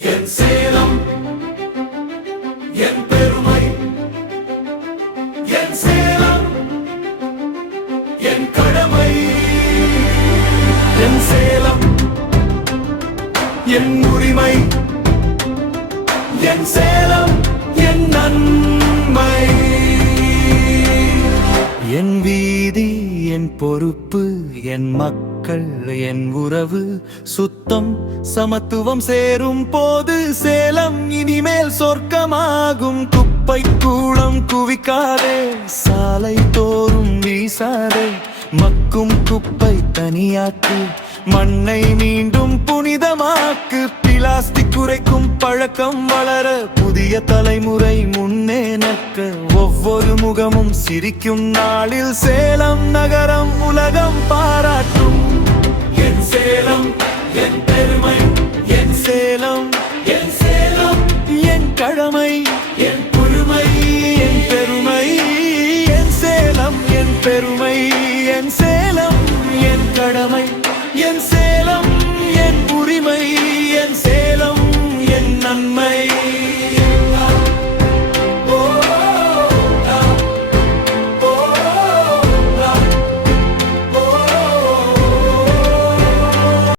என் சேலம் என் பெருமை, என் சேலம் என் கடமை, என் சேலம் என் உரிமை, என் சேலம் என் நன்மை. என் வீதி என் பொறுப்பு, என் மக்கள் என் உறவு, சுத்தம் சமத்துவம் சேரும் போது சேலம் இனிமேல் சொர்க்கமாகும். குப்பை கூளம் குவிக்காதே, சாலை தோறும் வீசாதே, மக்கும் குப்பை தனியாக்கு, மண்ணை மீண்டும் புனிதமாக்கு. பிளாஸ்டிக் குறைக்கும் பழக்கம் வளர, புதிய தலைமுறை முன்னேனக்க, ஒவ்வொரு முகமும் சிரிக்கும் நாளில் சேலம் நகரம் உலகம் பாராட்டும். என் சேலம் என் பெருமை, என் சேலம் என் சேலம் என் கடமை, என் உரிமை, என் பெருமை. என் சேலம் என் பெருமை, என் சேலம் என் கடமை, என் சேலம்